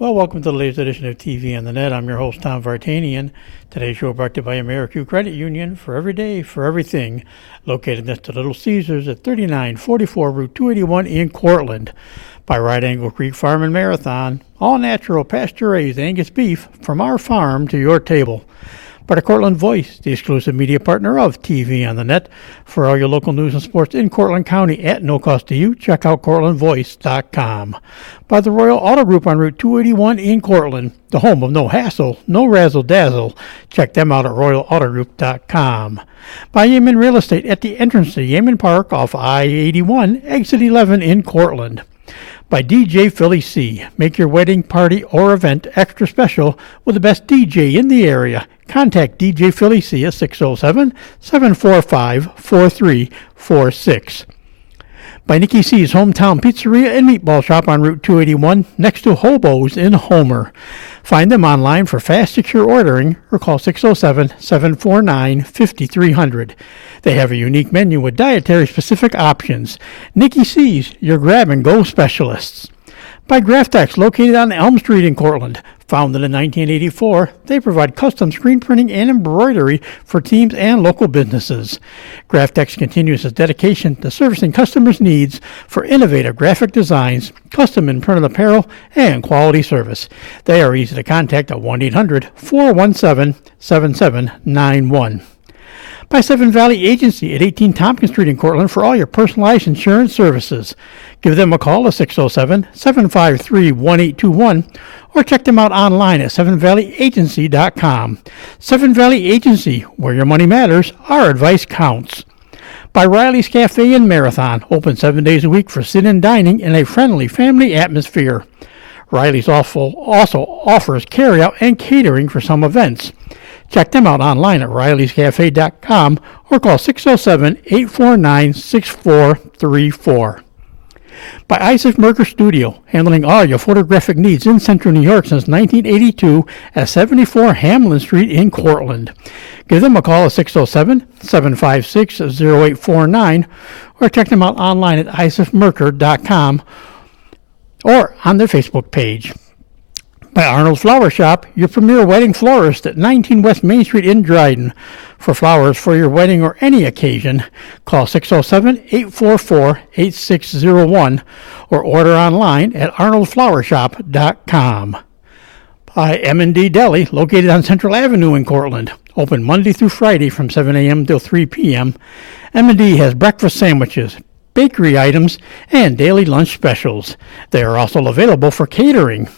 Well, welcome to the latest edition of TV on the Net. I'm your host, Tom Vartanian. Today's show brought to you by AmeriQ Credit Union for every day, for everything. Located next to Little Caesars at 3944 Route 281 in Cortland. By Right Angle Creek Farm and Marathon. All natural, pasture-raised Angus beef from our farm to your table. By the Cortland Voice, the exclusive media partner of TV on the Net. For all your local news and sports in Cortland County at no cost to you, check out CortlandVoice.com. By the Royal Auto Group on Route 281 in Cortland, the home of no hassle, no razzle-dazzle. Check them out at RoyalAutoGroup.com. By Yemen Real Estate at the entrance to Yemen Park off I-81, exit 11 in Cortland. By DJ Philly C. Make your wedding, party, or event extra special with the best DJ in the area. Contact DJ Philly C at 607-745-4346. By Nikki C's Hometown Pizzeria and Meatball Shop on Route 281 next to Hobo's in Homer. Find them online for fast, secure ordering or call 607-749-5300. They have a unique menu with dietary-specific options. Nikki C's, your grab-and-go specialists. By Graftex, located on Elm Street in Cortland. Founded in 1984, they provide custom screen printing and embroidery for teams and local businesses. Graftex continues its dedication to servicing customers' needs for innovative graphic designs, custom and printed apparel, and quality service. They are easy to contact at 1-800-417-7791. By Seven Valley Agency at 18 Tompkins Street in Cortland for all your personalized insurance services. Give them a call at 607-753-1821 or check them out online at sevenvalleyagency.com. Seven Valley Agency, where your money matters, our advice counts. By Riley's Cafe and Marathon, open 7 days a week for sit-in dining in a friendly family atmosphere. Riley's also offers carry-out and catering for some events. Check them out online at rileyscafe.com or call 607-849-6434. By Isaac Merker Studio, handling all your photographic needs in Central New York since 1982 at 74 Hamlin Street in Cortland. Give them a call at 607-756-0849 or check them out online at isaacmerker.com or on their Facebook page. By Arnold's Flower Shop, your premier wedding florist at 19 West Main Street in Dryden. For flowers for your wedding or any occasion, call 607-844-8601 or order online at arnoldflowershop.com. By M&D Deli, located on Central Avenue in Cortland. Open Monday through Friday from 7 a.m. till 3 p.m. M&D has breakfast sandwiches, bakery items, and daily lunch specials. They are also available for catering.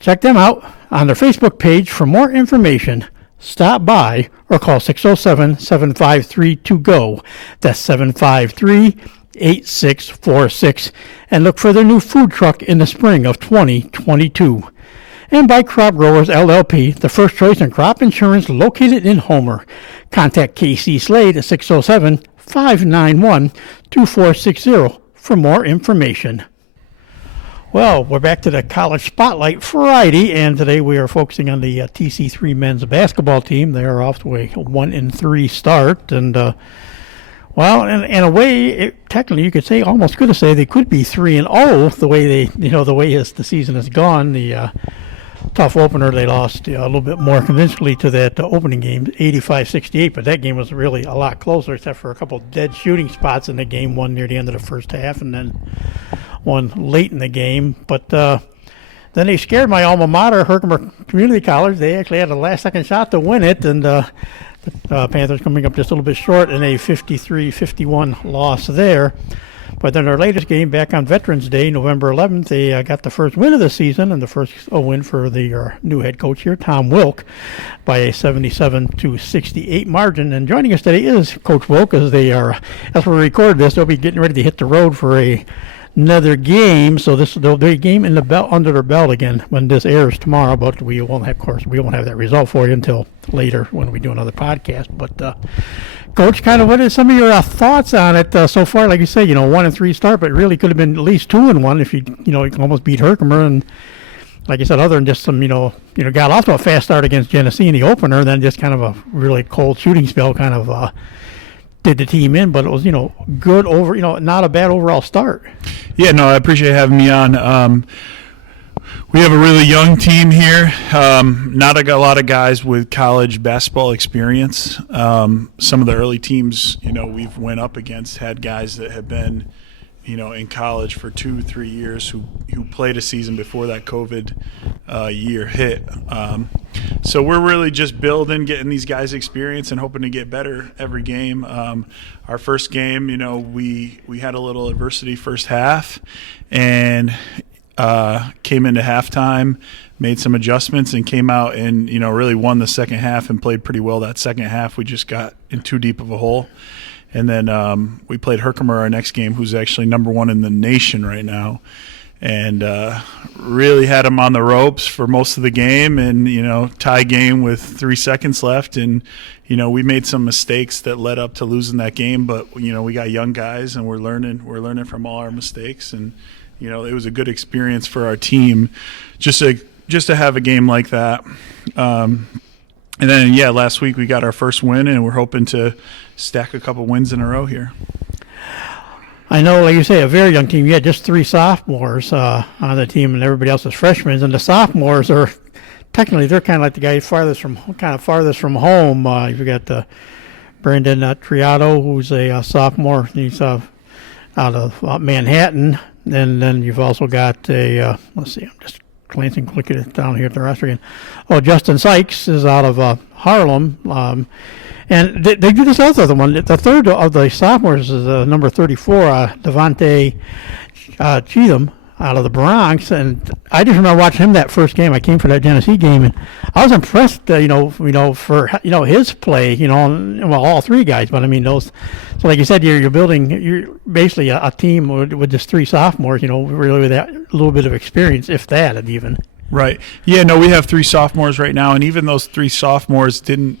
Check them out on their Facebook page for more information. Stop by or call 607-753-2GO. That's 753-8646. And look for their new food truck in the spring of 2022. And by Crop Growers LLP, the first choice in crop insurance located in Homer. Contact KC Slade at 607-591-2460 for more information. Well, we're back to the College Spotlight Friday, and today we are focusing on the TC3 men's basketball team. They are off to a 1-3 start, and well, in a way, technically you could say, almost could have said they could be 3-0 the way the season has gone. The tough opener, they lost a little bit more convincingly to that opening game, 85-68, but that game was really a lot closer, except for a couple dead shooting spots in the game, one near the end of the first half, and then one late in the game. But then they scared my alma mater, Herkimer Community College. They actually had a last-second shot to win it, and the Panthers coming up just a little bit short in a 53-51 loss there. But then our latest game back on Veterans Day, November 11th, they got the first win of the season and the first win for the new head coach here, Tom Wilk, by a 77-68 margin. And joining us today is Coach Wilk, as we record this, they'll be getting ready to hit the road for another game. So they'll be a game in the belt under their belt again when this airs tomorrow. But we won't have that result for you until later when we do another podcast. But Coach, kind of what are some of your thoughts on it so far? Like you say, 1-3 start, but really could have been at least 2-1 if you almost beat Herkimer. And like I said, other than just some, got off to a fast start against Genesee in the opener, then just kind of a really cold shooting spell kind of did the team in. But it was, good not a bad overall start. Yeah, no, I appreciate having me on. We have a really young team here. Not a lot of guys with college basketball experience. Some of the early teams, we've went up against had guys that have been, in college for 2-3 years who played a season before that COVID year hit. So we're really just building, getting these guys experience and hoping to get better every game. Our first game, we had a little adversity first half and came into halftime, made some adjustments, and came out and really won the second half and played pretty well that second half. We just got in too deep of a hole, and then we played Herkimer our next game, who's actually number 1 in the nation right now, and really had them on the ropes for most of the game, and tie game with 3 seconds left, and we made some mistakes that led up to losing that game, but we got young guys and we're learning from all our mistakes, and it was a good experience for our team just to have a game like that. And then, last week we got our first win, and we're hoping to stack a couple wins in a row here. I know, like you say, a very young team. You had just 3 sophomores on the team, and everybody else is freshmen. And the sophomores are technically they're kind of like the guys farthest from home. You've got Brandon Triato, who's a sophomore. He's out of Manhattan. And then you've also got let's see, I'm just clicking it down here at the roster again. Oh, Justin Sykes is out of Harlem. And they do this other one. The third of the sophomores is number 34, Demante Cheatham out of the Bronx. And I just remember watching him that first game. I came for that Genesee game, and I was impressed, for his play. All 3 guys, but I mean those. So like you said, you're basically a team with just 3 sophomores. Really with that little bit of experience, if that even. Right. Yeah. No, we have 3 sophomores right now, and even those 3 sophomores didn't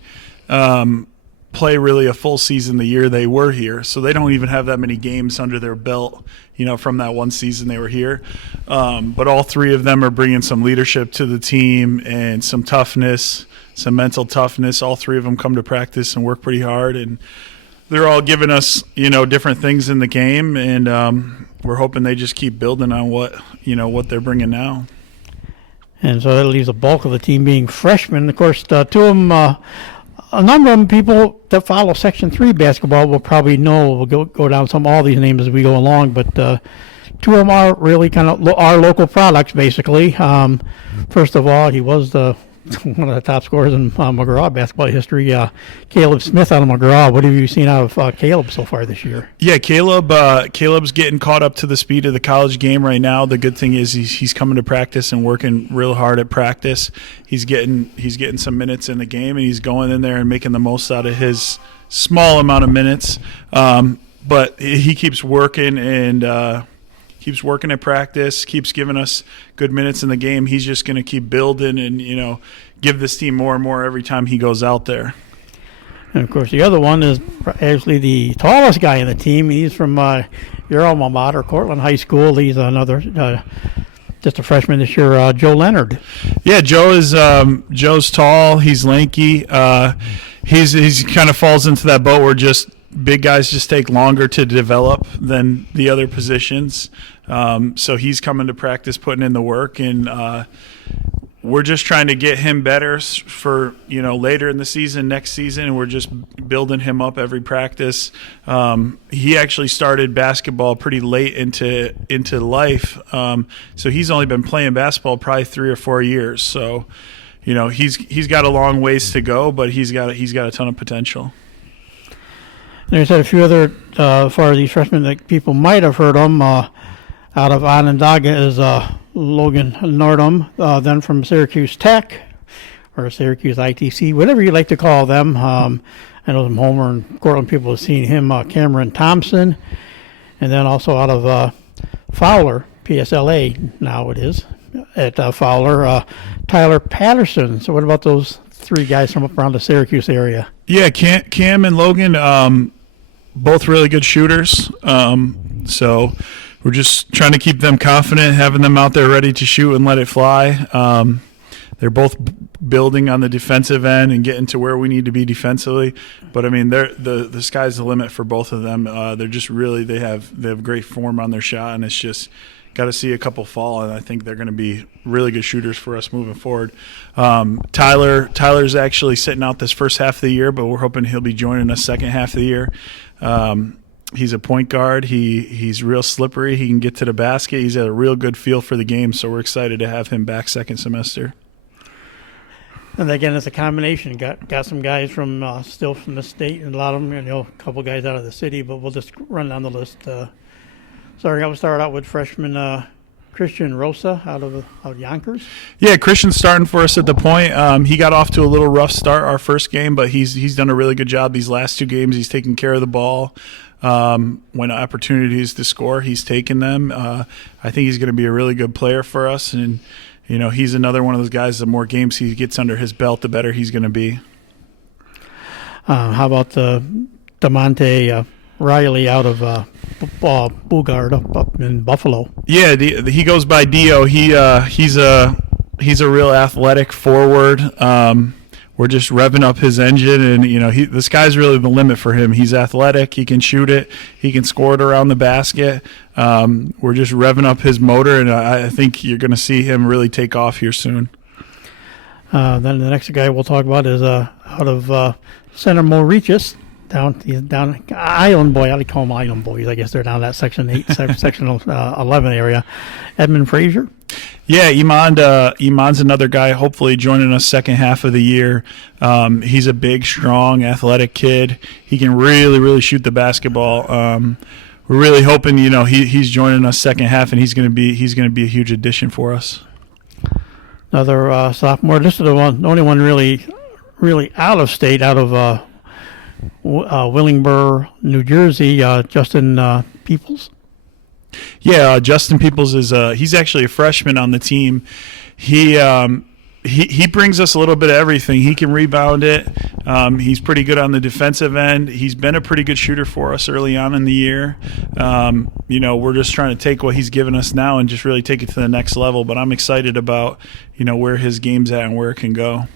play really a full season the year they were here, so they don't even have that many games under their belt, from that one season they were here. But all 3 of them are bringing some leadership to the team and some toughness, some mental toughness. All 3 of them come to practice and work pretty hard, and they're all giving us, different things in the game, and we're hoping they just keep building on what they're bringing now. And so that leaves the bulk of the team being freshmen. Of course, 2 of them. A number of them, people that follow Section 3 basketball will probably know. We'll go down all these names as we go along, but 2 of them are really kind of our local products, basically. First of all, he was one of the top scorers in Mcgraw basketball history. Caleb Smith out of Mcgraw. What have you seen out of Caleb so far this year? Yeah, Caleb's getting caught up to the speed of the college game right now. The good thing is he's coming to practice and working real hard at practice. He's getting some minutes in the game, and he's going in there and making the most out of his small amount of minutes. But he keeps working and keeps working at practice, keeps giving us good minutes in the game. He's just going to keep building and, give this team more and more every time he goes out there. And, of course, the other one is actually the tallest guy in the team. He's from your alma mater, Cortland High School. He's another just a freshman this year, Joe Leonard. Yeah, Joe's tall. He's lanky. He's kind of falls into that boat where just big guys just take longer to develop than the other positions. So he's coming to practice, putting in the work, and we're just trying to get him better for later in the season, next season, and we're just building him up every practice. He actually started basketball pretty late into life, so he's only been playing basketball probably 3 or 4 years. So he's got a long ways to go, but he's got a ton of potential. There's a few other, as far as these freshmen that people might have heard them, out of Onondaga is Logan Nordum, then from Syracuse Tech, or Syracuse ITC, whatever you like to call them. I know some Homer and Cortland people have seen him, Cameron Thompson, and then also out of Fowler, PSLA now it is, at Fowler, Tyler Patterson. So what about those 3 guys from up around the Syracuse area? Yeah, Cam and Logan, both really good shooters. So we're just trying to keep them confident, having them out there ready to shoot and let it fly. They're both building on the defensive end and getting to where we need to be defensively. But I mean, the sky's the limit for both of them. They're just really they have great form on their shot, and it's just got to see a couple fall, and I think they're going to be really good shooters for us moving forward. Tyler's actually sitting out this first half of the year, but we're hoping he'll be joining us second half of the year. He's a point guard. He's real slippery. He can get to the basket. He's got a real good feel for the game, so we're excited to have him back second semester. And again, it's a combination. Got some guys still from the state, and a lot of them, a couple guys out of the city. But we'll just run down the list. I'll start out with freshman Christian Rosa out of Yonkers. Yeah, Christian's starting for us at the point. He got off to a little rough start our first game, but he's done a really good job these last 2 games. He's taking care of the ball. When opportunities to score, he's taken them. I think he's going to be a really good player for us, and he's another one of those guys. The more games he gets under his belt, the better he's going to be. How about Demante Riley out of Boulgard up in Buffalo? Yeah, he goes by Dio. He's a real athletic forward. We're just revving up his engine, and the sky's really the limit for him. He's athletic. He can shoot it. He can score it around the basket. We're just revving up his motor, and I think you're going to see him really take off here soon. Then the next guy we'll talk about is out of Center Mauritius, down Island Boy. I call them Island Boys. I guess they're down that Section 8, Section 11 area. Edmund Frazier. Yeah, Iman's another guy hopefully joining us second half of the year. He's a big, strong, athletic kid. He can really, really shoot the basketball. We're really hoping, he's joining us second half, and he's going to be a huge addition for us. Another sophomore. This is the only one really out of state, out of Willingboro, New Jersey. Justin Peoples. Yeah, Justin Peoples he's actually a freshman on the team. He brings us a little bit of everything. He can rebound it. He's pretty good on the defensive end. He's been a pretty good shooter for us early on in the year. We're just trying to take what he's given us now and just really take it to the next level. But I'm excited about where his game's at and where it can go.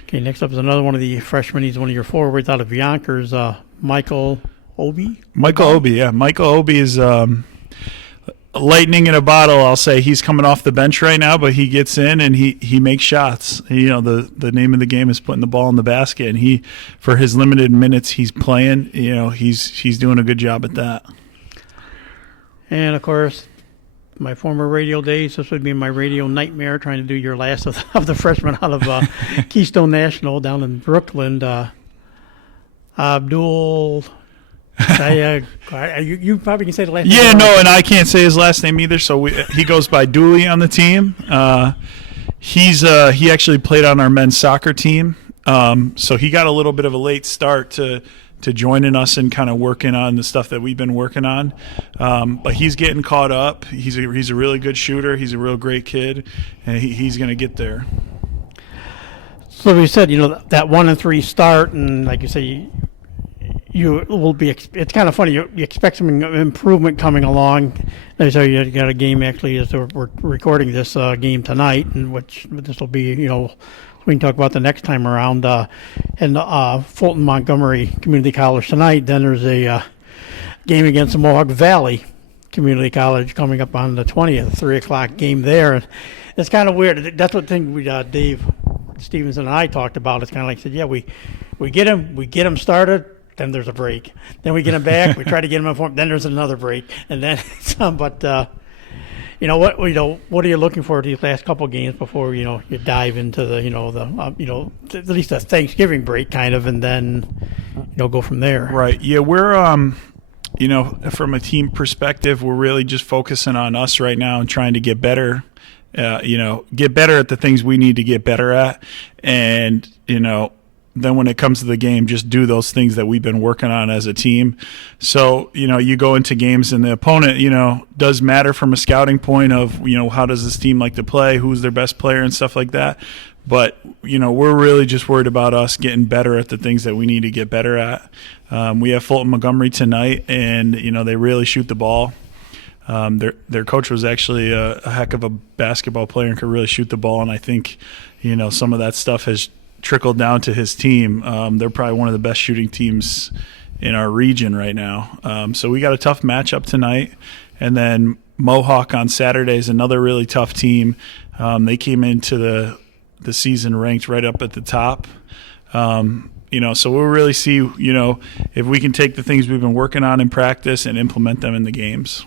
Okay, next up is another one of the freshmen. He's one of your forwards out of Yonkers, Michael Obi? Michael Obi, yeah. Michael Obi is lightning in a bottle, I'll say. He's coming off the bench right now, but he gets in and he makes shots. The name of the game is putting the ball in the basket, and for his limited minutes he's playing, he's doing a good job at that. And, of course, my former radio days, this would be my radio nightmare, trying to do your last of the freshmen out of Keystone National down in Brooklyn. Abdul... you probably can say the last name. Yeah, no, and I can't say his last name either, so he goes by Dooley on the team. He actually played on our men's soccer team, so he got a little bit of a late start to joining us and kind of working on the stuff that we've been working on. But he's getting caught up. He's a really good shooter. He's a real great kid, and he's going to get there. So we said, that 1-3 start, and like you say, you will be. It's kind of funny. You expect some improvement coming along. So you got a game actually as we're recording this game tonight, and which this will be. We can talk about the next time around. And Fulton Montgomery Community College tonight. Then there's a game against the Mohawk Valley Community College coming up on the 20th, 3:00 game there. And it's kind of weird. That's what thing Dave Stevenson and I talked about. It's kind of like said, yeah, we get him started. Then there's a break. Then we get him back. We try to get him informed. Then there's another break, and then some. But what are you looking for these last couple games before you dive into the at least a Thanksgiving break kind of, and then go from there. Right. Yeah, we're from a team perspective, we're really just focusing on us right now and trying to get better. Get better at the things we need to get better at, and then when it comes to the game, just do those things that we've been working on as a team. So, you go into games and the opponent, does matter from a scouting point of, how does this team like to play, who's their best player and stuff like that. But, we're really just worried about us getting better at the things that we need to get better at. We have Fulton Montgomery tonight, and, they really shoot the ball. Their coach was actually a heck of a basketball player and could really shoot the ball. And I think, some of that stuff has trickled down to his team. They're probably one of the best shooting teams in our region right now. So we got a tough matchup tonight. And then, Mohawk on Saturday is another really tough team. They came into the season ranked right up at the top. So we'll really see, if we can take the things we've been working on in practice and implement them in the games.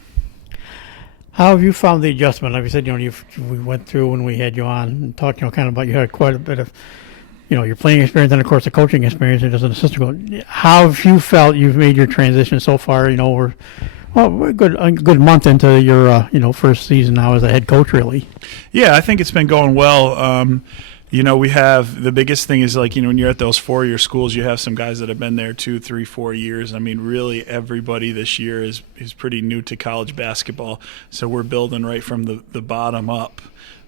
How have you found the adjustment? Like I said, we went through when we had you on and talked, kind of about you had quite a bit of, your playing experience and, of course, the coaching experience as an assistant coach. How have you felt you've made your transition so far? We're a good month into your, first season now as a head coach, really. Yeah, I think it's been going well. We have the biggest thing is when you're at those 4-year schools, you have some guys that have been there 2, 3, 4 years. I mean, really everybody this year is pretty new to college basketball. So we're building right from the bottom up.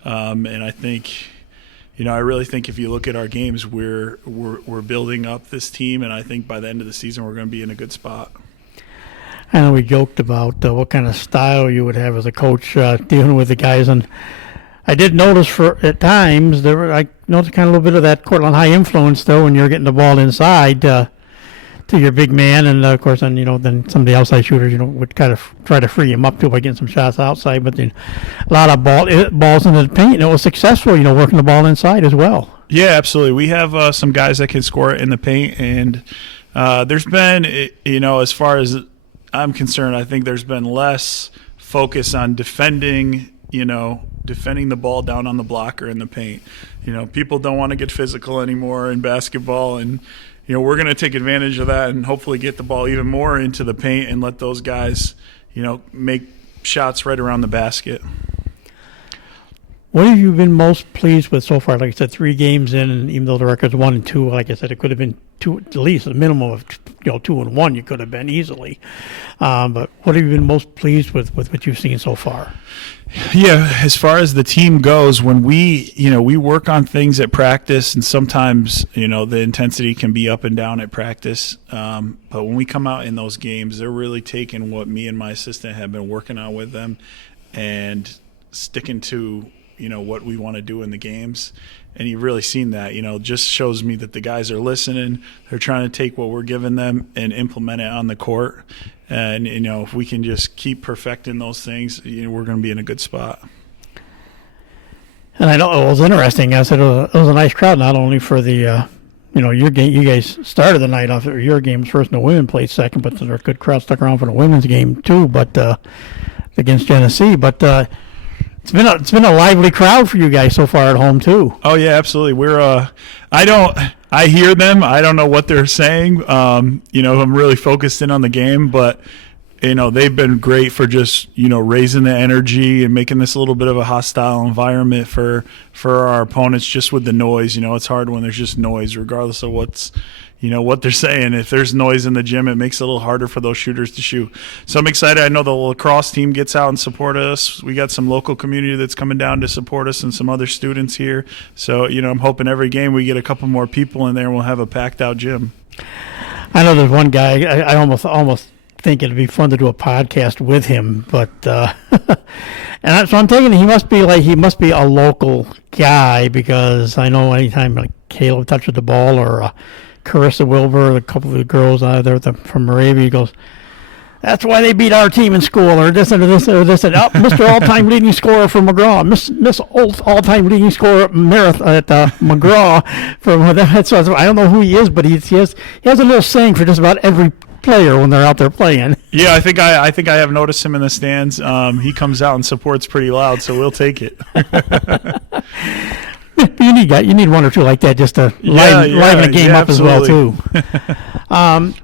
And I think, I really think if you look at our games, we're building up this team. And I think by the end of the season, we're going to be in a good spot. I know we joked about what kind of style you would have as a coach dealing with the guys, and I did notice at times I noticed kind of a little bit of that Cortland High influence though when you're getting the ball inside to your big man, and of course then some of the outside shooters would kind of try to free him up too by getting some shots outside, but then a lot of balls into the paint, and it was successful working the ball inside as well. Yeah, absolutely. We have some guys that can score it in the paint, and there's been as far as I'm concerned, I think there's been less focus on defending the ball down on the block or in the paint. People don't want to get physical anymore in basketball, and we're going to take advantage of that and hopefully get the ball even more into the paint and let those guys make shots right around the basket. What have you been most pleased with so far? Like I said, 3 games in, and even though the record's 1-2, like I said, it could have been 2, at least a minimum of 2-1. You could have been easily. But what have you been most pleased with what you've seen so far? Yeah, as far as the team goes, when we work on things at practice, and sometimes the intensity can be up and down at practice. But when we come out in those games, they're really taking what me and my assistant have been working on with them and sticking to what we want to do in the games. And you've really seen that, just shows me that the guys are listening. They're trying to take what we're giving them and implement it on the court. And, if we can just keep perfecting those things, we're going to be in a good spot. And I know it was interesting. I said it was a nice crowd, not only for the, your game. You guys started the night off. Your game was first and the women played second, but there's a good crowd stuck around for the women's game too, but against Genesee. But it's been a lively crowd for you guys so far at home too. Oh yeah, absolutely. We're I hear them. I don't know what they're saying. I'm really focused in on the game, but they've been great for just raising the energy and making this a little bit of a hostile environment for our opponents. Just with the noise, it's hard when there's just noise, regardless of what they're saying. If there's noise in the gym, it makes it a little harder for those shooters to shoot. So I'm excited. I know the lacrosse team gets out and support us. We got some local community that's coming down to support us and some other students here. So, I'm hoping every game we get a couple more people in there and we'll have a packed out gym. I know there's one guy, I almost think it'd be fun to do a podcast with him, but and so I'm thinking he must be a local guy, because I know anytime Caleb touches the ball or Carissa Wilbur, a couple of the girls there from Moravia, he goes, "That's why they beat our team in school," or this and this or this, and Mr. All-Time leading scorer for Mcgraw, Miss All-Time leading scorer at Mcgraw from that. So I don't know who he is, but he has a little saying for just about every player when they're out there playing. Yeah, I think I have noticed him in the stands. He comes out and supports pretty loud, so we'll take it. You need one or two like that just to liven a game up absolutely. As well too.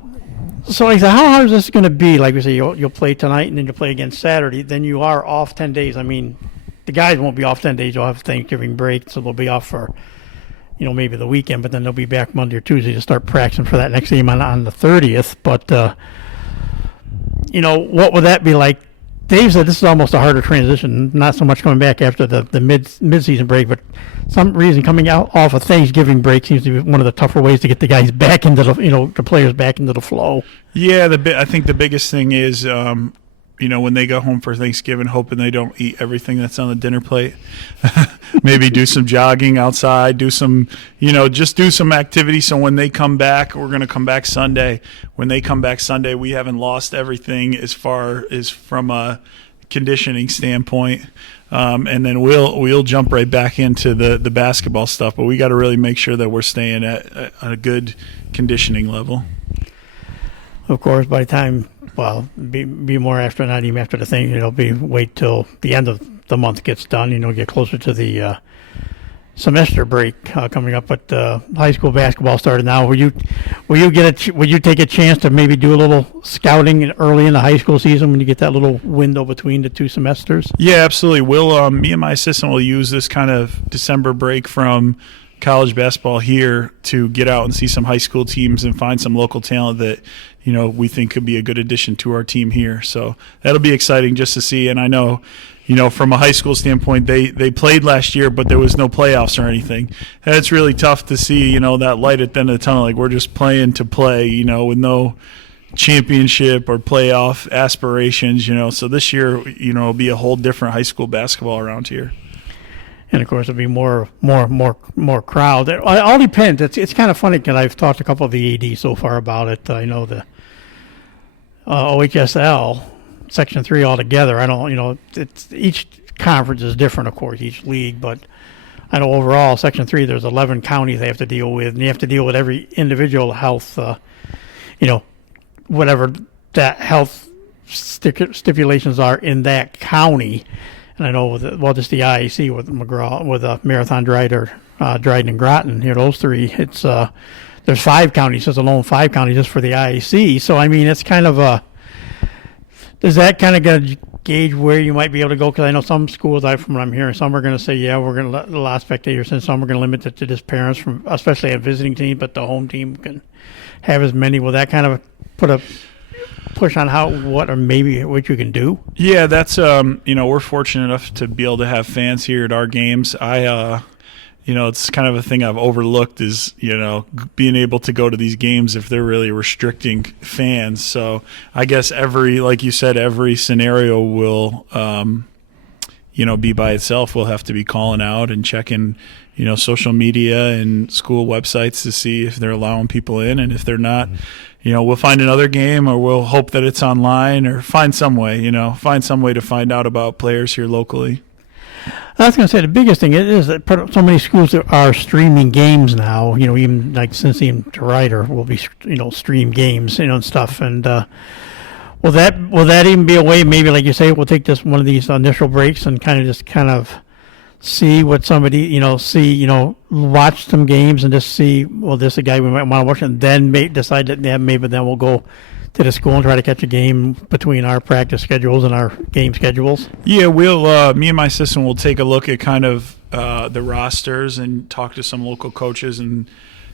So like I said, how hard is this going to be? Like we say, you'll play tonight and then you'll play again Saturday. Then you are off 10 days. I mean, the guys won't be off 10 days. You'll have Thanksgiving break, so they'll be off for maybe the weekend. But then they'll be back Monday or Tuesday to start practicing for that next game on the 30th. But what would that be like? Dave said this is almost a harder transition, not so much coming back after the mid-season break, but some reason coming out off a Thanksgiving break seems to be one of the tougher ways to get the guys back into the players back into the flow. Yeah, I think the biggest thing is when they go home for Thanksgiving, hoping they don't eat everything that's on the dinner plate. Maybe do some jogging outside, do some activity. So when they come back, we're going to come back Sunday. When they come back Sunday, we haven't lost everything as far as from conditioning standpoint. And then we'll jump right back into the basketball stuff, but we got to really make sure that we're staying at a good conditioning level. Of course, by the time, be more after, not even after the thing, wait till the end of the month gets done, get closer to the semester break coming up. But high school basketball started now. Will you take a chance to maybe do a little scouting early in the high school season when you get that little window between the two semesters? Yeah, absolutely. We'll me and my assistant will use this kind of December break from college basketball here to get out and see some high school teams and find some local talent that we think could be a good addition to our team here. So that'll be exciting just to see. And I know, from a high school standpoint, they played last year, but there was no playoffs or anything. And it's really tough to see, that light at the end of the tunnel. Like, we're just playing to play, with no championship or playoff aspirations, So this year, it'll be a whole different high school basketball around here. And of course, it'll be more crowd. It all depends. It's kind of funny because I've talked to a couple of the ADs so far about it. I know the OHSL Section 3 altogether. I don't, it's each conference is different, of course, each league. But I know overall, Section 3, there's 11 counties they have to deal with, and you have to deal with every individual health, whatever that health stipulations are in that county. And I know just the IAC with Mcgraw, with Marathon, Dryden, and Groton, those three. It's there's 5 counties, there's alone 5 counties just for the IAC. So I mean, it's kind of does that kind of gauge where you might be able to go? Because I know some schools, from what I'm hearing, some are going to say, yeah, we're going to allow spectators, and some are going to limit it to just parents from, especially a visiting team, but the home team can have as many. Will that kind of put a push on what you can do? Yeah, that's we're fortunate enough to be able to have fans here at our games. It's kind of a thing I've overlooked is being able to go to these games if they're really restricting fans. So I guess like you said, every scenario will be by itself. We'll have to be calling out and checking social media and school websites to see if they're allowing people in, and if they're not, we'll find another game, or we'll hope that it's online, or find some way to find out about players here locally. I was going to say the biggest thing is that so many schools are streaming games now. Even like Cincinnati and Ryder will be stream games, and stuff. And will that even be a way? Maybe like you say, we'll take one of these initial breaks and kind of see what somebody, watch some games and just see, well, this is a guy we might want to watch, and then decide that maybe then we'll go to the school and try to catch a game between our practice schedules and our game schedules. Yeah, we'll me and my assistant will take a look at kind of the rosters and talk to some local coaches and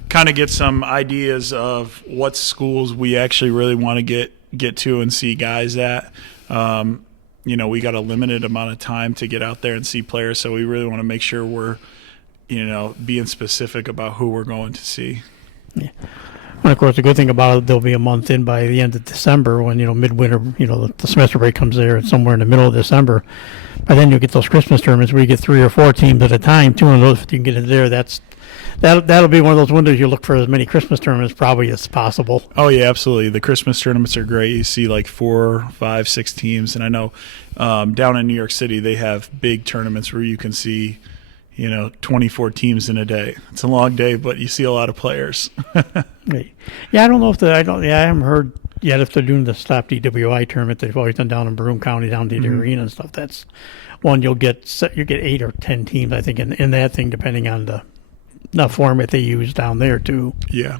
kind of get some ideas of what schools we actually really want to get to and see guys at. We got a limited amount of time to get out there and see players, so we really want to make sure we're, being specific about who we're going to see. Yeah. And of course, the good thing about it, they'll be a month in by the end of December when, midwinter, the semester break comes there somewhere in the middle of December. By then you'll get those Christmas tournaments where you get 3 or 4 teams at a time. 2 of those, if you can get in there, that'll be one of those windows you look for as many Christmas tournaments probably as possible. Oh, yeah, absolutely. The Christmas tournaments are great. You see like 4, 5, 6 teams. And I know down in New York City they have big tournaments where you can see, 24 teams in a day. It's a long day, but you see a lot of players. Right. Yeah, I don't know I haven't heard yet if they're doing the Stop DWI tournament they've always done down in Broome County, down to the arena and stuff. That's one you get 8 or 10 teams, I think, in that thing, depending on the format they use down there too. Yeah.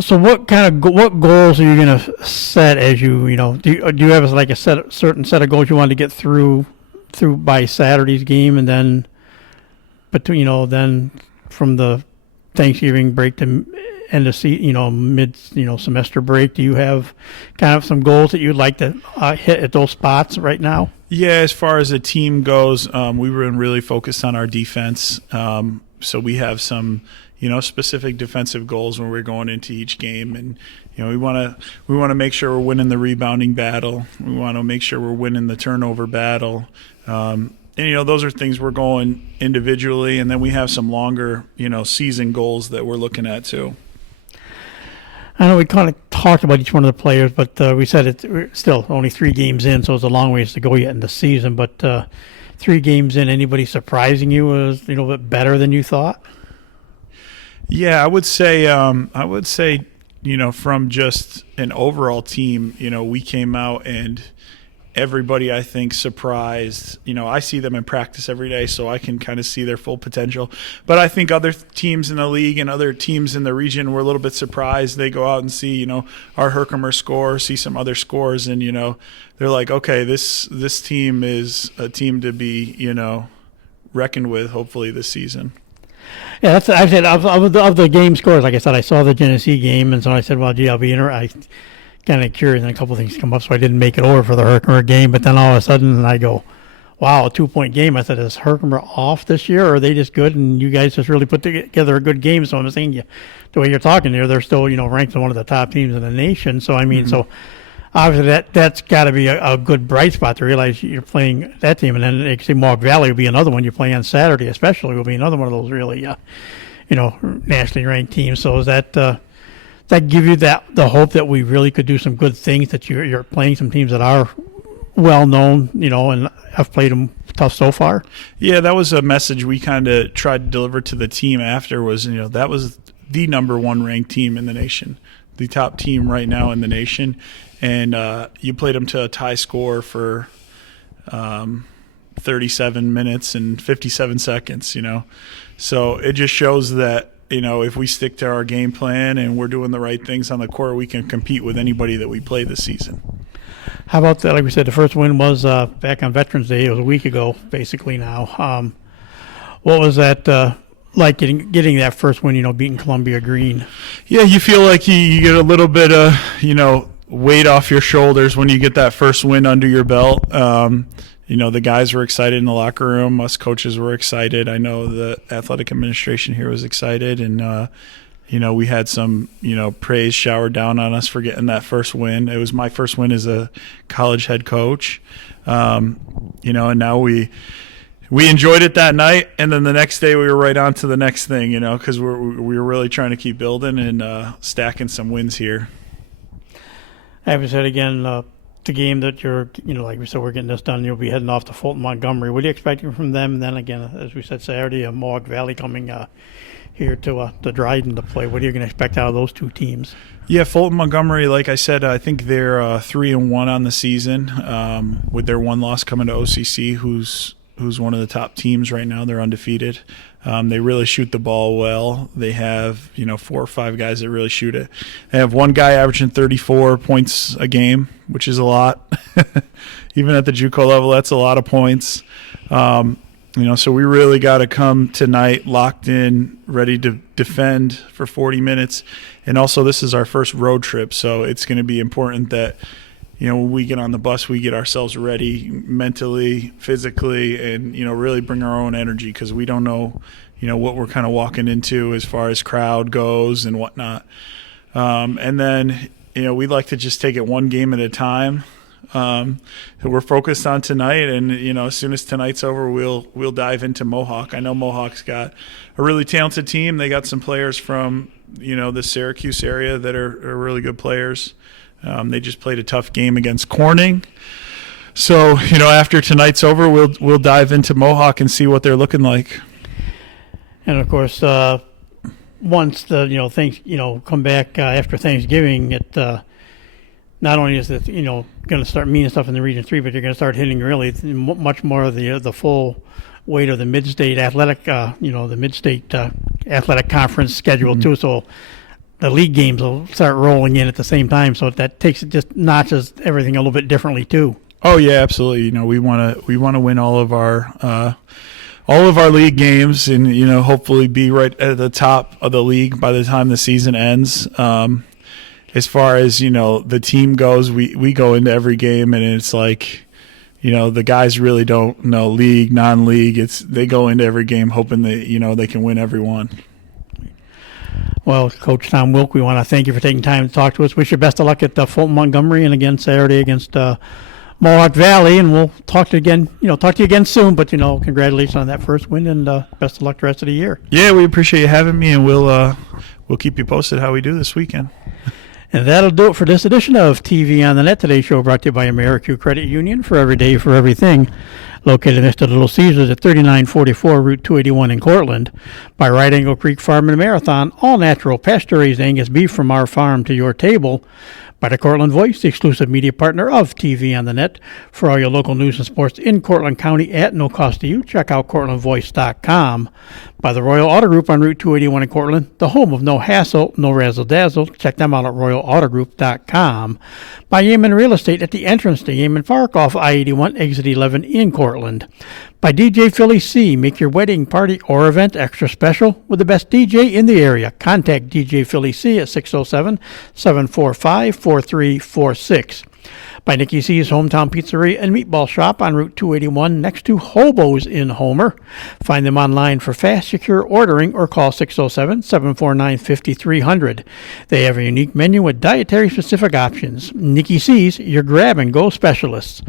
So what goals are you going to set as do you have like a certain set of goals you want to get through by Saturday's game, and then then from the Thanksgiving break to end of mid semester break, do you have kind of some goals that you'd like to hit at those spots right now? Yeah, as far as the team goes, we've been really focused on our defense. So we have some specific defensive goals when we're going into each game, and we want to make sure we're winning the rebounding battle. We want to make sure we're winning the turnover battle. And those are things we're going individually, and then we have some longer season goals that we're looking at too. I know we kind of talked about each one of the players, but we said we're still only 3 games in, so it's a long ways to go yet in the season. But 3 games in, anybody surprising you was a little bit better than you thought? Yeah, I would say from just an overall team, we came out and everybody, I think, surprised. I see them in practice every day, so I can kind of see their full potential. But I think other teams in the league and other teams in the region were a little bit surprised. They go out and see, our Herkimer score, see some other scores, and, they're like, okay, this team is a team to be, reckoned with, hopefully, this season. Yeah, I said of the game scores. Like I said, I saw the Genesee game, and so I said, well, gee, I'll be kind of curious, and a couple of things come up, so I didn't make it over for the Herkimer game. But then all of a sudden, I go, wow, a 2-point game. I said, is Herkimer off this year, or are they just good, and you guys just really put together a good game? So I'm saying, the way you're talking here, they're still, ranked as one of the top teams in the nation. So, I mean, so obviously that's got to be a good bright spot to realize you're playing that team. And then, like, say, Mohawk Valley will be another one you play on Saturday, especially, will be another one of those really, nationally ranked teams. So is that give you the hope that we really could do some good things, that you're playing some teams that are well known, and have played them tough so far? Yeah, that was a message we kind of tried to deliver to the team after, was, that was the number 1 ranked team in the nation, the top team right now in the nation. And you played them to a tie score for 37 minutes and 57 seconds, So it just shows that, if we stick to our game plan and we're doing the right things on the court, we can compete with anybody that we play this season. How about that? Like we said, the first win was back on Veterans Day. It was a week ago, basically now. What was that like, getting that first win, beating Columbia Green? Yeah, you feel like you get a little bit of, weight off your shoulders when you get that first win under your belt. The guys were excited in the locker room. Us coaches were excited. I know the athletic administration here was excited. And, we had some, praise showered down on us for getting that first win. It was my first win as a college head coach. And now we enjoyed it that night. And then the next day we were right on to the next thing, because we were really trying to keep building and stacking some wins here. Having said again, the game that you're, like we said, we're getting this done, you'll be heading off to Fulton Montgomery. What are you expecting from them? And then again, as we said, Saturday, Mohawk Valley coming here to Dryden to play. What are you going to expect out of those 2 teams? Yeah, Fulton Montgomery, like I said, I think they're 3-1 on the season, with their 1 loss coming to OCC, who's one of the top teams right now. They're undefeated. They really shoot the ball well. They have, 4 or 5 guys that really shoot it. They have 1 guy averaging 34 points a game, which is a lot. Even at the JUCO level, that's a lot of points. So we really got to come tonight locked in, ready to defend for 40 minutes. And also, this is our first road trip, so it's going to be important that, when we get on the bus, we get ourselves ready mentally, physically, and, really bring our own energy, because we don't know, what we're kind of walking into as far as crowd goes and whatnot. And then, we'd like to just take it 1 game at a time. We're focused on tonight, and, as soon as tonight's over, we'll dive into Mohawk. I know Mohawk's got a really talented team. They got some players from, the Syracuse area that are really good players. They just played a tough game against Corning. So, after tonight's over, we'll dive into Mohawk and see what they're looking like. And, of course, once the, things, come back after Thanksgiving, it not only is it, going to start meaning stuff in the Region 3, but you're going to start hitting really much more of the full weight of the Mid-State Athletic, the Mid-State Athletic Conference schedule, too. So the league games will start rolling in at the same time, so that takes it, just notches everything a little bit differently too. Oh yeah, absolutely. We want to win all of our league games, and hopefully be right at the top of the league by the time the season ends. As far as the team goes, we go into every game, and it's like, the guys really don't know league, non-league. They go into every game hoping that they can win every one. Well, Coach Tom Wilk, we want to thank you for taking time to talk to us. Wish you best of luck at Fulton Montgomery, and again Saturday against Mohawk Valley, and we'll talk to you again soon. But congratulations on that first win, and best of luck the rest of the year. Yeah, we appreciate you having me, and we'll keep you posted how we do this weekend. And that'll do it for this edition of TV on the Net. Today's show brought to you by AmeriQ Credit Union, for every day, for everything. Located next to Little Caesars at 3944 Route 281 in Cortland. By Right Angle Creek Farm and Marathon, all natural, pasture-raised Angus beef from our farm to your table. By the Cortland Voice, the exclusive media partner of TV on the Net. For all your local news and sports in Cortland County at no cost to you, check out CortlandVoice.com. By the Royal Auto Group on Route 281 in Cortland, the home of no hassle, no razzle-dazzle. Check them out at RoyalAutoGroup.com. By Yeaman Real Estate at the entrance to Yeaman Park off I-81, exit 11 in Cortland. By DJ Philly C. Make your wedding, party, or event extra special with the best DJ in the area. Contact DJ Philly C at 607-745-4346. By Nicky C's Hometown Pizzeria and Meatball Shop on Route 281 next to Hobo's in Homer. Find them online for fast, secure ordering or call 607-749-5300. They have a unique menu with dietary-specific options. Nicky C's, your grab-and-go specialists.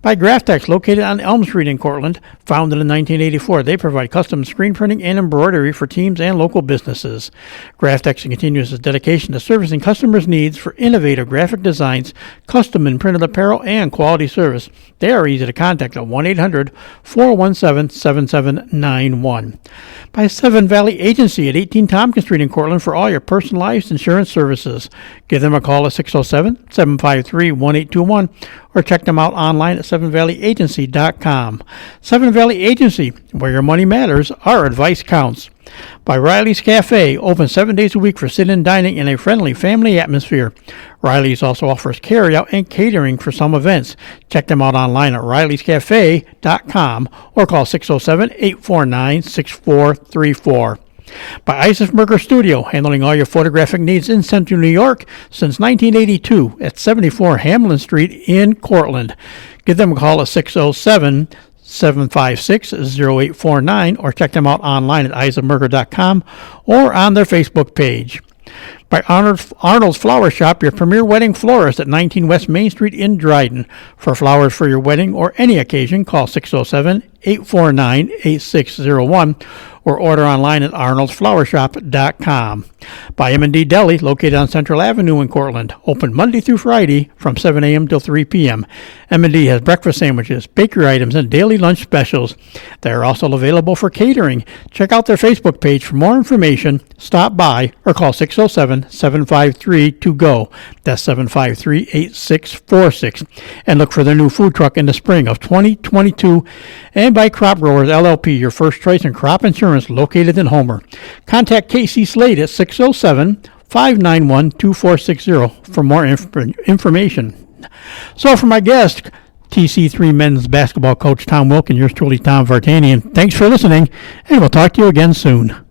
By Graftex, located on Elm Street in Cortland, founded in 1984. They provide custom screen printing and embroidery for teams and local businesses. Graftex continues its dedication to servicing customers' needs for innovative graphic designs, custom and printed apparel, and quality service. They are easy to contact at 1-800-417-7791. By Seven Valley Agency at 18 Tompkins Street in Cortland for all your personalized insurance services. Give them a call at 607-753-1821 or check them out online at sevenvalleyagency.com. Seven Valley Agency, where your money matters, our advice counts. By Riley's Cafe, open 7 days a week for sit-in dining in a friendly family atmosphere. Riley's also offers carry-out and catering for some events. Check them out online at rileyscafe.com or call 607-849-6434. By Isis Burger Studio, handling all your photographic needs in Central New York since 1982 at 74 Hamlin Street in Cortland. Give them a call at 607-756-0849 or check them out online at isaaburger.com or on their Facebook page. By Arnold's Flower Shop, your premier wedding florist at 19 West Main Street in Dryden. For flowers for your wedding or any occasion, call 607-849-8601 or order online at arnoldsflowershop.com. By M&D Deli, located on Central Avenue in Cortland, open Monday through Friday from 7 a.m. till 3 p.m. M&D has breakfast sandwiches, bakery items, and daily lunch specials. They are also available for catering. Check out their Facebook page for more information, stop by, or call 607-753-2GO. That's 753-8646. And look for their new food truck in the spring of 2022. And by Crop Growers LLP, your first choice in crop insurance, located in Homer. Contact Casey Slade at 607-591-2460 for more information. So for my guest, TC3 men's basketball coach Tom Wilk, and yours truly, Tom Vartanian, thanks for listening, and we'll talk to you again soon.